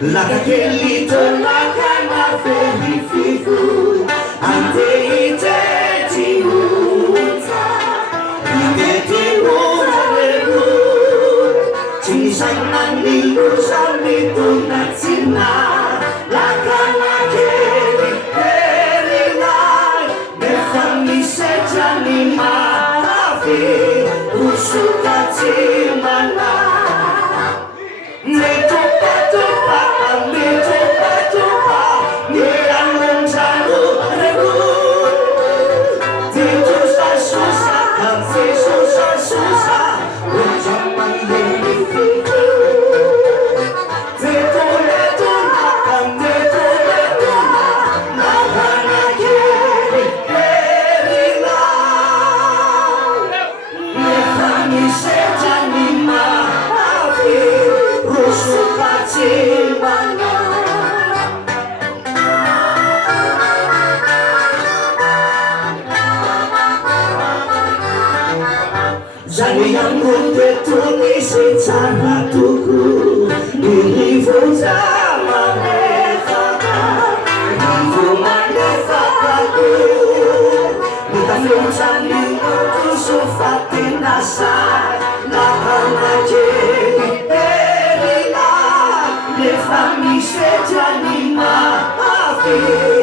Lakakelito lakana felififu ante iteti uta iteti uta lebu Cinisanan minggu samitu natsina lakana keli perilai Nefami sejani maafi usuka cimana Netupa-tupa, netupa-tupa, niang jalu rebu Titu susah, kasi susah, ujung mendifiku Titu-letuna, nakana kiri perila Nefani sejani maafi suka cimana Jadi yang untuk tulis secara tuku Dirimu sama nefaka Dirimu manefakaku Kita fiucani untuk sufatin nasar Nakana jadi Nefami sejani maafi